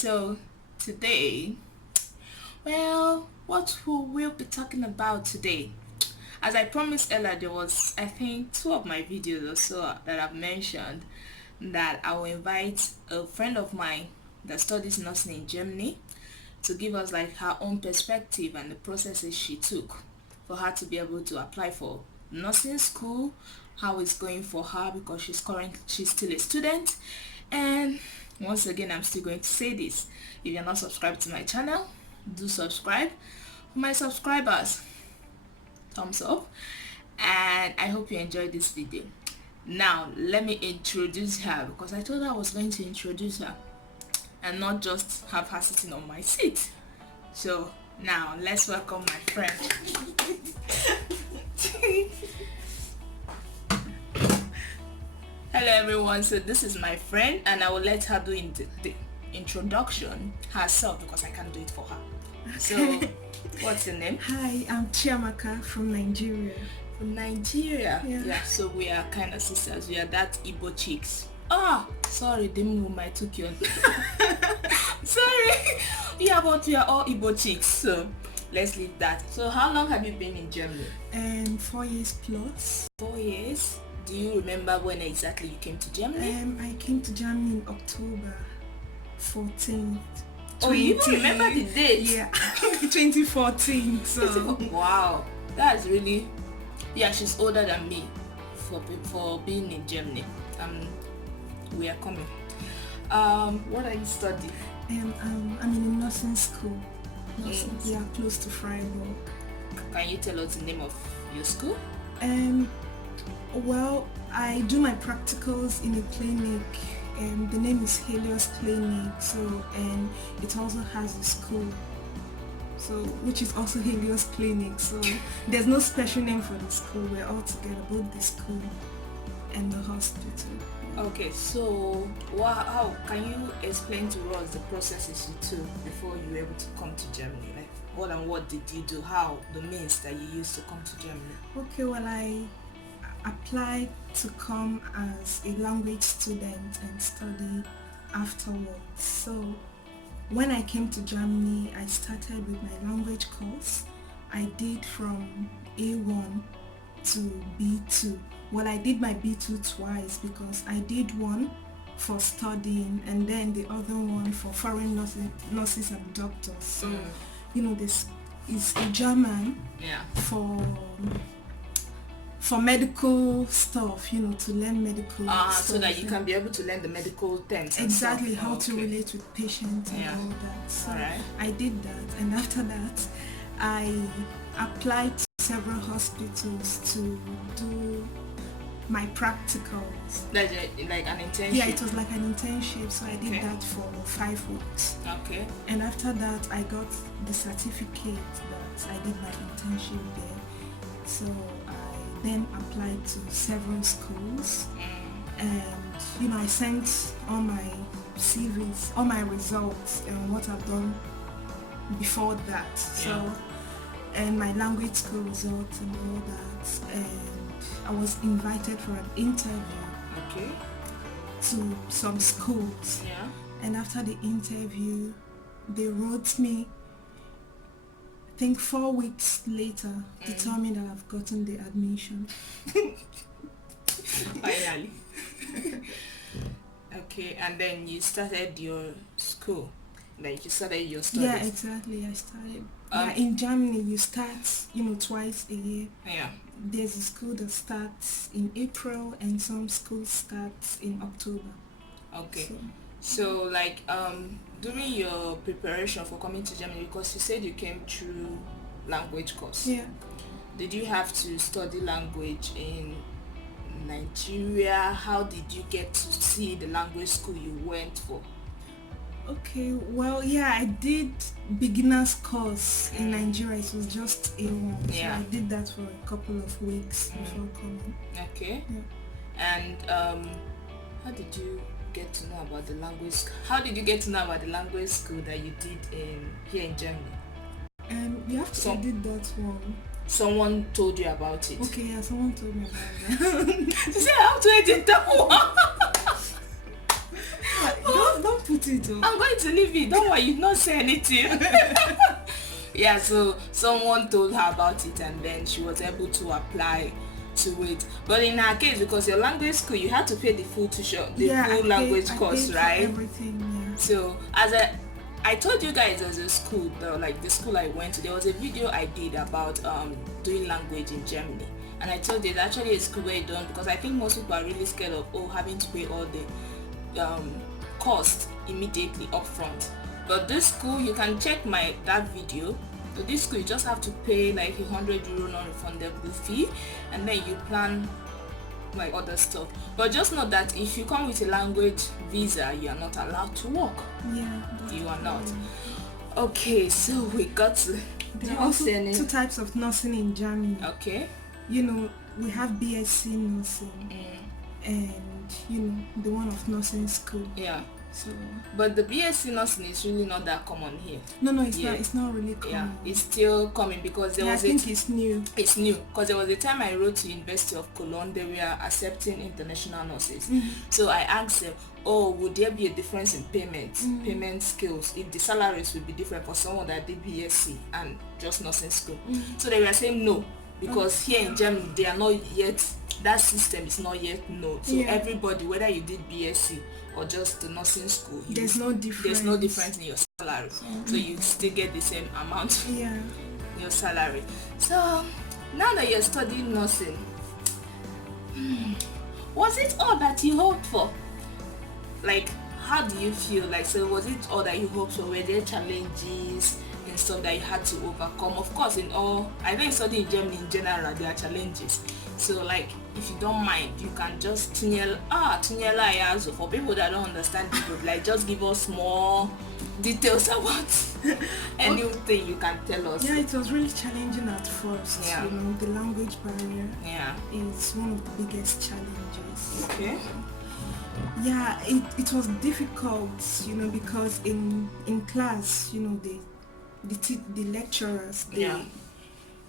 So today, well, what will we be talking about today? As I promised Ella, there was, I think, 2 of my videos or so that I've mentioned that I will invite a friend of mine that studies nursing in Germany to give us like her own perspective and the processes she took for her to be able to apply for nursing school, how it's going for her because she's still a student. And once again, I'm still going to say this: if you're not subscribed to my channel, do subscribe. For my subscribers, thumbs up, and I hope you enjoyed this video. Now let me introduce her, because I told her I was going to introduce her and not just have her sitting on my seat. So now let's welcome my friend. Hello everyone, so this is my friend and I will let her do the introduction herself because I can't do it for her. So what's your name? Hi, I'm Chiamaka from Nigeria. From Nigeria? Yeah. So we are kind of sisters. We are that Igbo chicks. Sorry, the move I took you on. Sorry. Yeah, but we are all Igbo chicks, so let's leave that. So how long have you been in Germany? 4 years plus. 4 years. Do you remember when exactly you came to Germany? I came to Germany in October 14th. Oh, you even remember the date? Yeah. 2014. So wow, that's really, yeah, she's older than me for being in Germany. We are coming. What are you studying? I'm in a nursing school. We are close to Freiburg. Can you tell us the name of your school? Well, I do my practicals in a clinic. The name is Helios Clinic. So, and it also has a school, so which is also Helios Clinic. So there's no special name for the school. We're all together, both the school and the hospital. Okay, so how can you explain to us the processes you took before you were able to come to Germany? Like what did you do? How the means that you used to come to Germany? Okay, well, I applied to come as a language student and study afterwards. So when I came to Germany, I started with my language course. I did from A1 to B2. Well, I did my B2 twice because I did one for studying and then the other one for foreign nurses and doctors. So, you know, this is a German for medical stuff, you know, to learn medical stuff. So that you can be able to learn the medical terms. Exactly, how to relate with patients and all that. So I did that, and after that, I applied to several hospitals to do my practicals. Like an internship? Yeah, it was like an internship, so I did that for 5 weeks. Okay. And after that, I got the certificate that I did my internship there. So I then applied to several schools, and you know, I sent all my CVs, all my results and what I've done before that. So and my language school results and all that, and I was invited for an interview to some schools. And after the interview, they wrote me, I think 4 weeks later, to tell me that I've gotten the admission. Finally. Okay, and then you started your school. Like you started your studies. Yeah, exactly. I started. In Germany, you start, you know, twice a year. Yeah. There's a school that starts in April and some schools start in October. Okay. So like during your preparation for coming to Germany, because you said you came through language course. Yeah. Did you have to study language in Nigeria? How did you get to see the language school you went for? Okay, well, yeah, I did beginner's course in Nigeria. It was just A1, so I did that for a couple of weeks before coming. Okay. Yeah. And how did you get to know about the language? How did you get to know about the language school that you did here in Germany? You have to did that one. Someone told you about it. Okay, yeah, someone told me about that. You say I have to edit that one. Don't put put it on. I'm going to leave it. Don't worry, you've not say anything. Yeah, so someone told her about it and then she was able to apply to it. But in her case, because your language school, you had to pay the full tuition, the full language course, right? Everything, yeah. So as I told you guys, as a school, the school I went to, there was a video I did about doing language in Germany, and I told you it's actually a school where you don't, because I think most people are really scared of having to pay all the cost immediately upfront. But this school, you can check that video. So this school, you just have to pay like €100 non-refundable fee, and then you plan like other stuff. But just know that if you come with a language visa, you are not allowed to work. Yeah, you are not. Okay, so we got to. There are also two types of nursing in Germany. Okay. You know, we have BSc nursing, and you know, the one of nursing school. Yeah. So, but the BSc nursing is really not that common here. No, it's not. It's not really common. Yeah, it's still coming because there was. I think it's new. It's new because there was a time I wrote to University of Cologne. They were accepting international nurses. So I asked them, would there be a difference in payment skills, if the salaries would be different for someone that did BSc and just nursing school? So they were saying no, because here in Germany they are not yet. That system is not yet known. So everybody, whether you did BSc or just the nursing school, there's no difference in your salary. So you still get the same amount your salary. So now that you're studying nursing, was it all that you hoped for? Like, how do you feel? Like, so was it all that you hoped for? Were there challenges and stuff that you had to overcome? Of course, I think studying in Germany in general, there are challenges. So like, if you don't mind, you can just for people that don't understand it, like just give us more details about anything you can tell us. Yeah, it was really challenging at first. Yeah. You know, the language barrier is one of the biggest challenges. Okay. Yeah, it was difficult, you know, because in class, you know, the lecturers,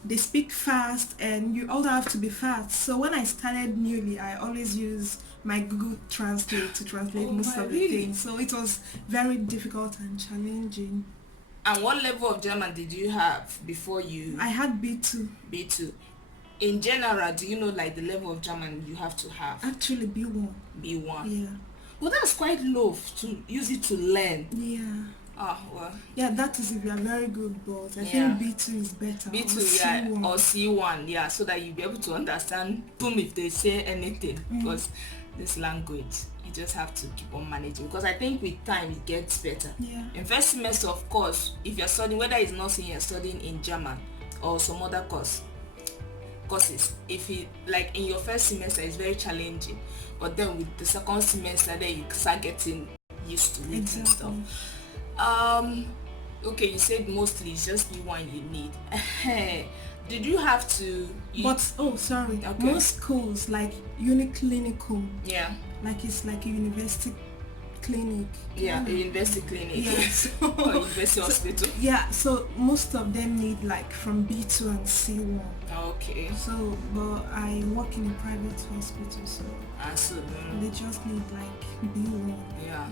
they speak fast and you also have to be fast. So when I started newly, I always use my Google Translate to translate most of the things. So it was very difficult and challenging. And what level of German did you have before you? I had B2. B2. In general, do you know like the level of German you have to have? Actually, B1. B1. Yeah. Well, that's quite low to use it to learn. Yeah. Well. Yeah, that is if you are very good, but I think B2 is better. B2, or C1, so that you'll be able to understand boom if they say anything, because this language, you just have to keep on managing, because I think with time it gets better. Yeah. In first semester, of course, if you're studying, whether it's nursing, you're studying in German or some other courses, if it, like in your first semester, it's very challenging, but then with the second semester, then you start getting used to it and stuff. Okay, you said mostly it's just B1 you need. Did you have to? Sorry. Okay. Most schools like Uniclinicum. Yeah. Like it's like a university clinic. Yeah, a university clinic. Yeah. Or university hospital. Yeah. So most of them need like from B2 and C1. Okay. So, but I work in a private hospital, so they just need like B1. Yeah.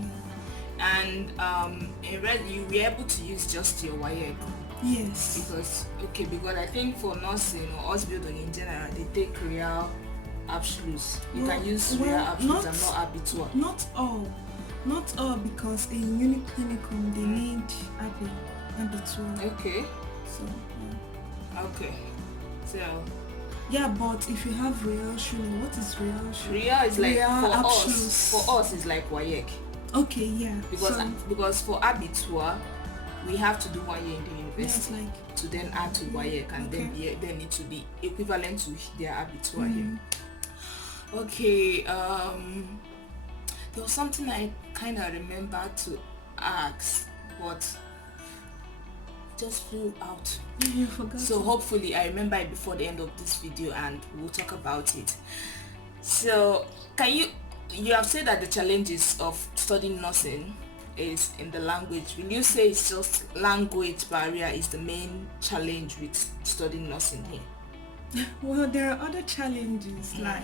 And you were able to use just your WAEC. Yes. Because I think for nursing or hospital in general, they take real absolutes. You can use real absolutes and not habitual. Not all, because in Uniclinicum they need habitual. Okay. So. Yeah. Okay. So. Yeah, but if you have real, what is real? Real is like real for us is like WAEC. Okay, yeah. Because for habitual, we have to do 1 year in the university to then add to WAEC, and then it to be equivalent to their habitual here. Okay. There was something I kind of remember to ask, but just flew out. You forgot. So hopefully I remember it before the end of this video, and we'll talk about it. So you have said that the challenges of studying nursing is in the language. Will you say it's just language barrier is the main challenge with studying nursing here? Well, there are other challenges like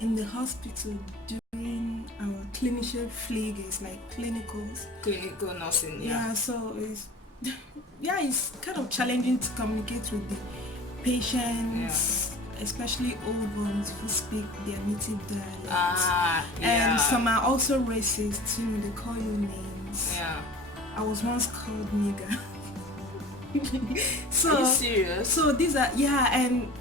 in the hospital during our clinical fleegers, like clinicals. Clinical nursing, yeah. Yeah, so it's it's kind of challenging to communicate with the patients, especially old ones who speak their native dialect. And some are also racist, you know, they call you names. Yeah. I was once called nigger. So, are you serious? So these are, and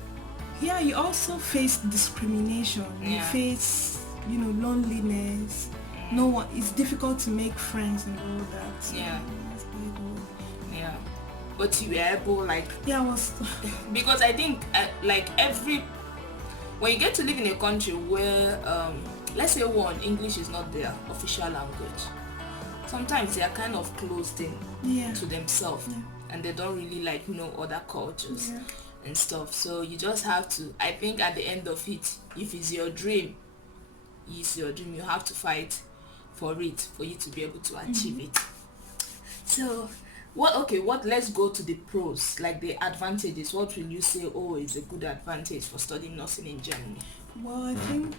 you also face discrimination. You face, you know, loneliness. No one, it's difficult to make friends and all that. So yeah. But you were able, like... Yeah, I was... because I think, like, when you get to live in a country where, let's say English is not their official language, sometimes they are kind of closed in to themselves, and they don't really, like, know other cultures and stuff. So you just have to, I think at the end of it, if it's your dream, you have to fight for it, for you to be able to achieve it. So... let's go to the pros, like the advantages. What will you say, is a good advantage for studying nursing in Germany? Well, I think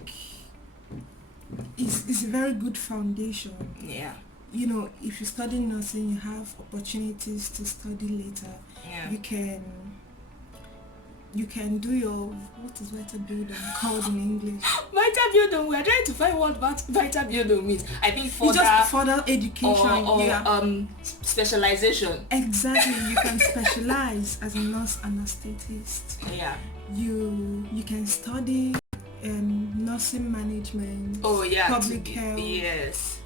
it's a very good foundation. Yeah. You know, if you study nursing, you have opportunities to study later. Yeah. You can do your, what is Weiterbildung called in English? Weiterbildung, we are trying to find what Weiterbildung means. I think further education or specialization. Exactly, you can specialize as a nurse anesthetist. Yeah. You can study nursing management. Public health. Yes.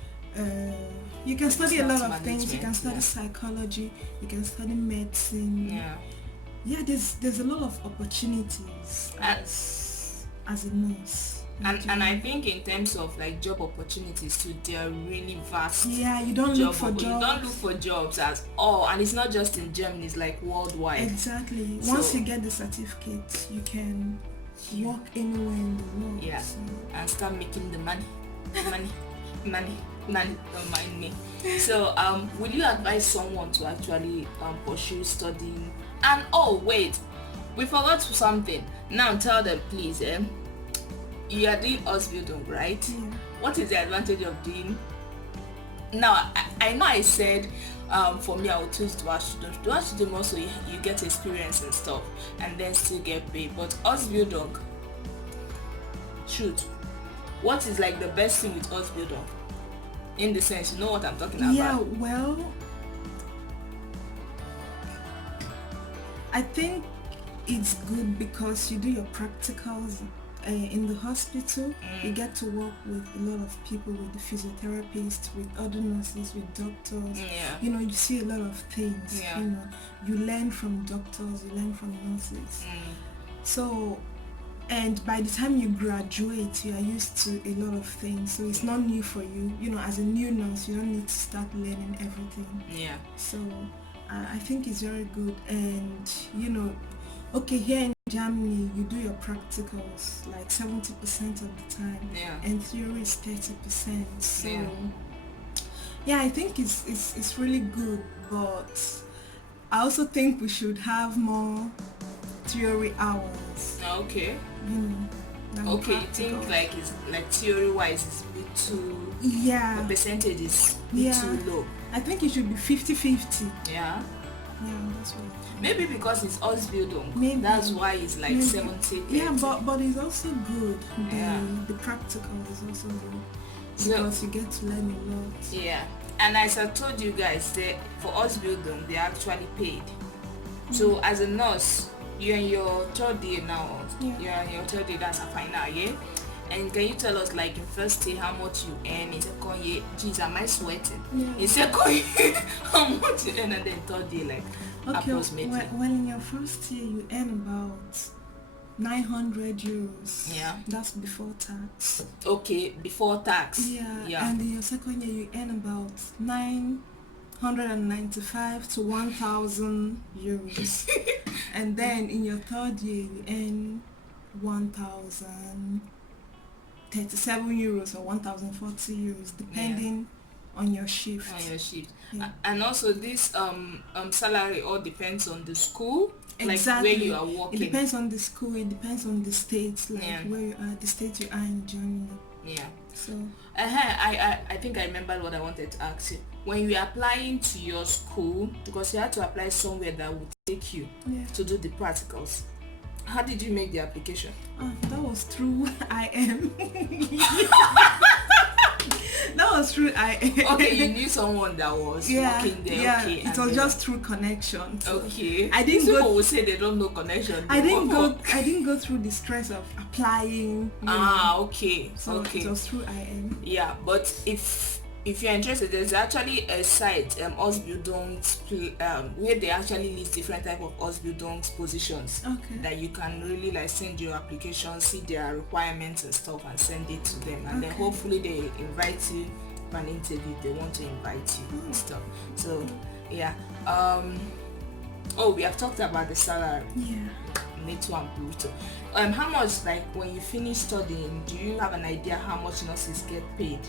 You can study a lot of things. You can study psychology. You can study medicine. Yeah. Yeah, there's a lot of opportunities as a nurse. And I think in terms of like job opportunities too, they are really vast. Yeah, you don't look for jobs. You don't look for jobs at all, and it's not just in Germany, it's like worldwide. Exactly. Once you get the certificate, you can work anywhere in the world. Yeah. So. And start making the money. Don't mind me. So will you advise someone to actually pursue studying? And wait, we forgot something. Now tell them, please. You are doing Ausbildung, right? Yeah. What is the advantage of doing? Now I know I said for me I would choose dual student also you get experience and stuff and then still get paid. But Ausbildung, shoot, what is like the best thing with Ausbildung? In the sense, you know what I'm talking about? Yeah, well, I think it's good because you do your practicals in the hospital. You get to work with a lot of people, with the physiotherapists, with other nurses, with doctors. You know, you see a lot of things. You know, you learn from doctors, you learn from nurses. So, and by the time you graduate, you are used to a lot of things. So it's not new for you. You know, as a new nurse, you don't need to start learning everything. Yeah. So I think it's very good. And you know, okay, here in Germany you do your practicals like 70% of the time, and theory is 30%. So I think it's really good, but I also think we should have more theory hours. Okay. You know. Okay, you think like it's like theory wise it's a bit too, the percentage is a bit too low. I think it should be 50-50. Yeah, that's what. Maybe because it's Ausbildung. Maybe that's why it's like 70. Yeah, but it's also good. The practical is also good because you get to learn a lot. Yeah, and as I told you guys, for Ausbildung they actually paid. So as a nurse, you're in your third year now. You're in your third year, that's a final year. And can you tell us, like, in first year how much you earn? In second year, geez, am I sweating? In second year, how much you earn? And then third year, like, approximately. Well, in your first year, you earn about 900 euros. Yeah. That's before tax. Okay, before tax. Yeah. And in your second year, you earn about 995 to 1,000 euros. And then in your third year, you earn 1,037 euros or 1,040 euros, depending on your shift. Yeah. And also this salary all depends on the school. Exactly. Like where you are working. It depends on the school. It depends on the states, like where you are, the state you are in Germany. Yeah. So. I think I remembered what I wanted to ask you. When you are applying to your school, because you had to apply somewhere that would take you to do the practicals. How did you make the application? That was through IM. That was through IM. Okay, you knew someone that was working there. Yeah, okay, it was just through connection. So okay. I didn't People will say they don't know connection. I didn't go through the stress of applying. Okay. So okay. It was through IM. Yeah, but if you're interested, there's actually a site, Ausbildungs, where they actually list different type of Ausbildungs positions that you can really like send your application, see their requirements and stuff, and send it to them, and then hopefully they invite you for an interview if they want to invite you and stuff. So yeah. We have talked about the salary. Neto and Pluto. How much, like when you finish studying, do you have an idea how much nurses get paid?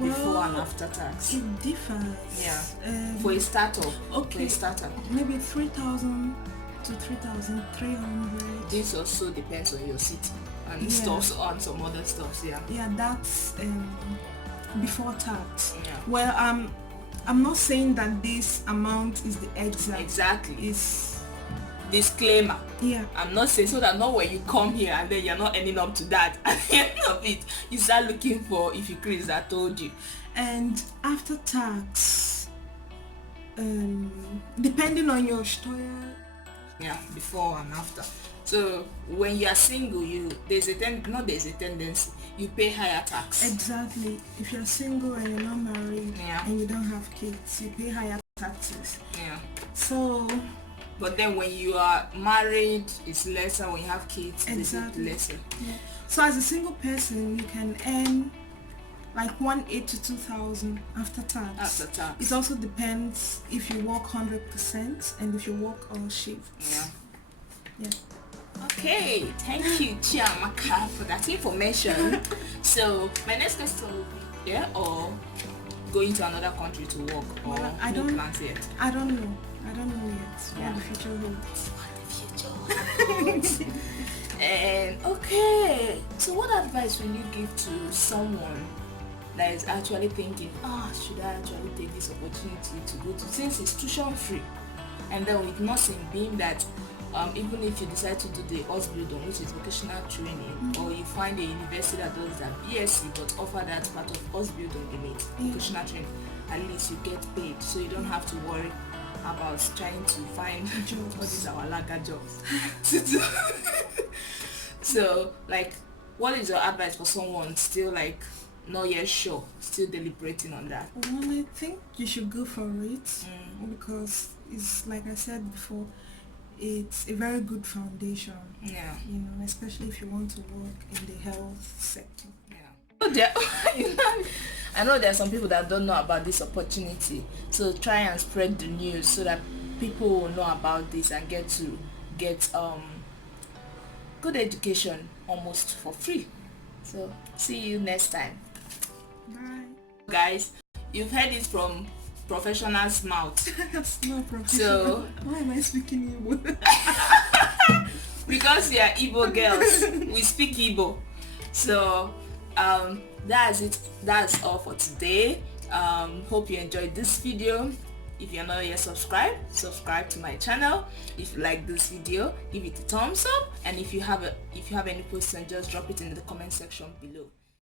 Before and after tax? It differs. Yeah. For a startup. Okay. For a startup. Maybe 3,000 to 3,300. This also depends on your city and stuff, on some other stuff. Yeah. Yeah, that's before tax. Yeah. Well, I'm not saying that this amount is the exact. Exactly. It's disclaimer. Yeah. I'm not saying so that not when you come here and then you're not ending up to that at the end of it you start looking for if you Chris I told you. And after tax, depending on your steuer. Yeah, before and after. So when you are single, there's a tendency you pay higher tax. Exactly. If you're single and you're not married and you don't have kids, you pay higher taxes. Yeah. So. But then when you are married, it's lesser. When you have kids, it's lesser. Yeah. So as a single person, you can earn like 1,800 to 2,000 after tax. It also depends if you work 100% and if you work all shifts. Yeah. Okay, thank you, Chiamaka, for that information. So my next question will be or going to another country to work, or no plans yet? I don't know yet what the future holds. And okay, so what advice will you give to someone that is actually thinking, should I actually take this opportunity to go to, since it's tuition free, and then with nursing being that even if you decide to do the Ausbildung, which is vocational training, or you find a university that does that BSc but offer that part of Ausbildung in it, vocational training, at least you get paid, so you don't have to worry about trying to find what is our laga jobs to do. So like, what is your advice for someone still like not yet sure, still deliberating on that? Well, I think you should go for it because it's like I said before, it's a very good foundation. Yeah. Especially if you want to work in the health sector. I know there are some people that don't know about this opportunity, so try and spread the news so that people will know about this and get good education almost for free. So see you next time. Bye. Guys, you've heard it from professional's mouth. That's not professional. So why am I speaking Igbo? Because we are Igbo girls, we speak Igbo. So that's it. That's all for today. Hope you enjoyed this video. If you're not yet subscribe to my channel. If you like this video, give it a thumbs up, and if you have any question, just drop it in the comment section below.